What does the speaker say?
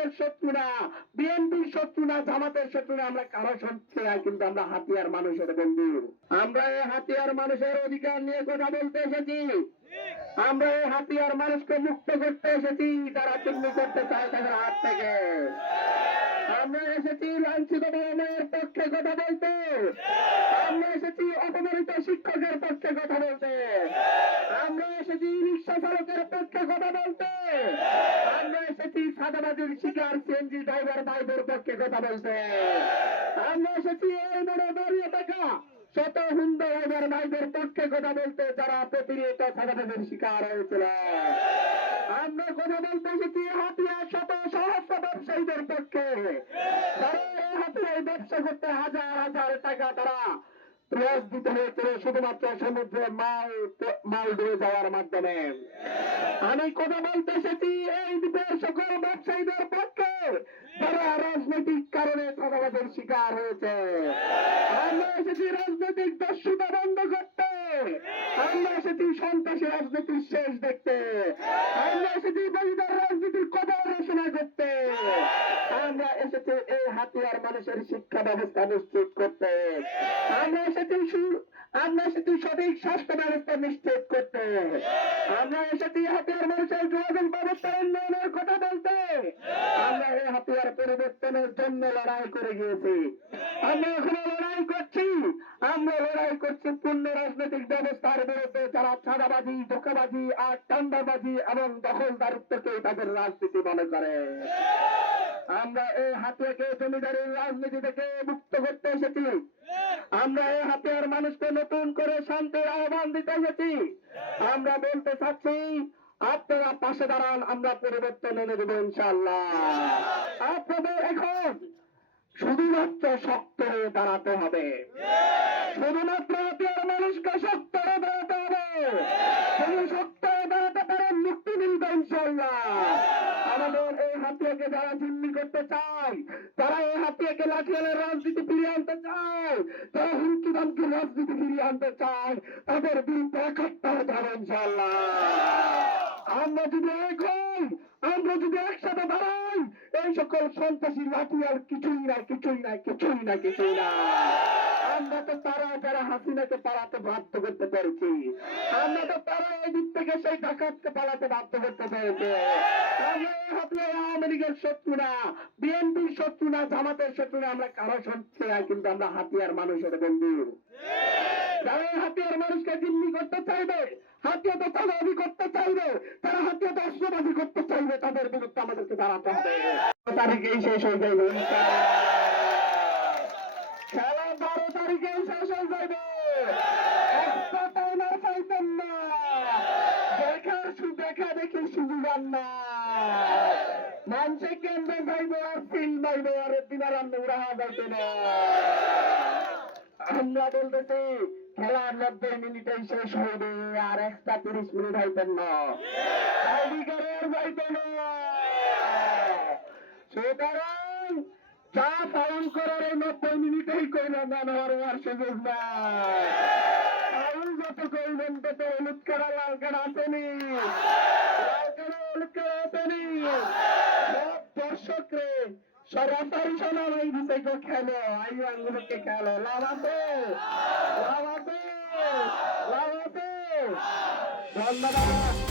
লীগের শত্রু না, বিএনপির শত্রু না, জামাতের শত্রু না, আমরা কারো শত্রু না, কিন্তু আমরা হাতিয়ার মানুষের বন্ধু। আমরা এই হাতিয়ার মানুষের অধিকার নিয়ে কথা বলতে এসেছি। আমরা এই হাতিয়ার মানুষকে মুক্ত করতে এসেছি, যারা চিহ্নি করতে চায় তাদের হাত থেকে। আমরা এসেছি লাঞ্ছিত মায়ের পক্ষে কথা বলতে, আমরা এসেছি অপমানিত শিক্ষকের পক্ষে কথা বলতে, আমরা এসেছি রিক্সা চালকের পক্ষে কথা বলতে, আমরা এসেছি সাদাবাজির শিকার সিএনজি ড্রাইভার ভাইদের পক্ষে কথা বলতে, আমরা এসেছি এই মনে দাঁড়িয়ে থাকা শত হিন্দু ড্রাইভার ভাইদের পক্ষে কথা বলতে, যারা প্রতিনিয়ত সাদাবাজির শিকার হয়েছিল। আমরা কথা বলতে এসেছি হাতিয়ার শত সহস্র ব্যবসায়ীদের পক্ষে, তারা এই হাতিয়ার ব্যবসা করতে হাজার হাজার টাকা তারা প্রয়াস দিতে হয়েছিল শুধুমাত্র সমুদ্রে মাল দিয়ে যাওয়ার মাধ্যমে। আমি কথা বলতে এসেছি এই দ্বীপের সকল ব্যবসায়ীদের পক্ষে, যারা রাজনৈতিক কারণে চাঁদাবাজের শিকার হয়েছে। আমরা এসেছি রাজনৈতিক দস্যুতা বন্ধ করতে, আমরা এসেছি সন্ত্রাসী রাজনীতির শেষ দেখতে, আমরা এসেছি বলিদার রাজনীতির কবর রচনা করতে, আমরা এসেছি এই হাতিয়ার মানুষের শিক্ষা ব্যবস্থা নিশ্চিত করতে, আমরা এসেছি সঠিক স্বাস্থ্য ব্যবস্থা নিশ্চিত করতে, আমরা এসেছি হাতিয়ার মানুষের যোগাযোগ ব্যবস্থার উন্নয়নের কথা বলতে, আমরা এই হাতিয়ার পরিবর্তনের জন্য লড়াই করে গিয়েছি, আমরা এখনো লড়াই করছি। আমরা লড়াই করছি পূর্ণ রাজনৈতিক ব্যবস্থার বিরুদ্ধে, যারা চাঁদাবাজি, ধোঁকাবাজি আর টান্ডাবাজি এবং দখলদারিত্বকে তাদের রাজনীতি মনে করে। আমরা এই হাতিয়াকে জমিদারের রাজনীতি থেকে মুক্ত করতে এসেছি। আমরা এই হাতিয়ার মানুষকে নতুন করে শান্তির আহ্বান দিতে এসেছি। আমরা বলতে চাচ্ছি, আপনারা পাশে দাঁড়ান, আমরা পরিবর্তন এনে দেবো ইনশাআল্লাহ। আপনাদের এখন শুধুমাত্র শক্ত হয়ে দাঁড়াতে হবে, শুধুমাত্র হাতিয়ার মানুষকে শক্ত হয়ে দাঁড়াতে হবে। যদি শক্ত হয়ে দাঁড়াতে পারেন, মুক্তি মিলবে ইনশাআল্লাহ। আমাদের এই হাতিয়াকে যারা জিম্মি করতে চায়, তারা এই হাতিয়াকে লাঠিয়ালের রাজনীতি ফিরিয়ে আনতে চায়, তারা হুমকি ধামকির রাজনীতি ফিরিয়ে আনতে চায়, তাদের বিরুদ্ধে একাত্ম হতে হবে ইনশাআল্লাহ। আমরা যদি আমরা যদি একসাথে দাঁড়াই, এই সকল সন্ত্রাসী লাঠিয়াল কিছুই না, কিছুই না, কিছুই না, কিছুই না। আমরা তো তারা যারা হাসিনাকে পালাতে বাধ্য করতে পেরেছি, আমরা তো তারা এই দিক থেকে সেই ডাকাতকে পালাতে বাধ্য করতে পেরেছি। আমরা এই হাতিয়ার আওয়ামী লীগের শত্রু না, বিএনপির শত্রু না, জামাতের শত্রু না, আমরা কারো শত্রু না, কিন্তু আমরা হাতিয়ার মানুষের বন্ধু। যারা হাতিয়ার মানুষকে জিম্মি করতে চাইবে, হাতিয়াতে চাঁদাবাজি করতে চাইবে, তারা হাতিয়াতে অস্ত্রবাজি করতে চাইবে, তাদের বিরুদ্ধে আমাদেরকে দাঁড়াতে হবে। তারিখেই শেষ হয়ে যাবে খেলা, 12 তারিখেই শেষ হয়ে যাবে। একটা টাইম আর পাইতেন না, দেখা দেখি সুযোগ আন না, মানুষে কেন্দ্রে যাইবে আর ফিল পাইবে, আর দিনার আনন্দ উড়াহা যাইতে না। আমরা বলতেছি খেলা 90 মিনিটেই শেষ হবে, আর এক্সট্রা 30 মিনিট হইতেন না, অধিকারে আর যাইতেন না। সুতরাং যা পালন করার 90 মিনিটেই কইলেন, আর সুযোগ নাই। ফাউল যত কইলেন তত হলুদ কারা লাল কারা আসেনি, লাল কারা হলুদ কারা আসেনি। সব দর্শকরে সরাসরি শোনাই দিতে খেলো, আইও আঙ্গুলকে খেলো, লাভ আছে, লাভ আছে, লাভ আছে। ধন্যবাদ।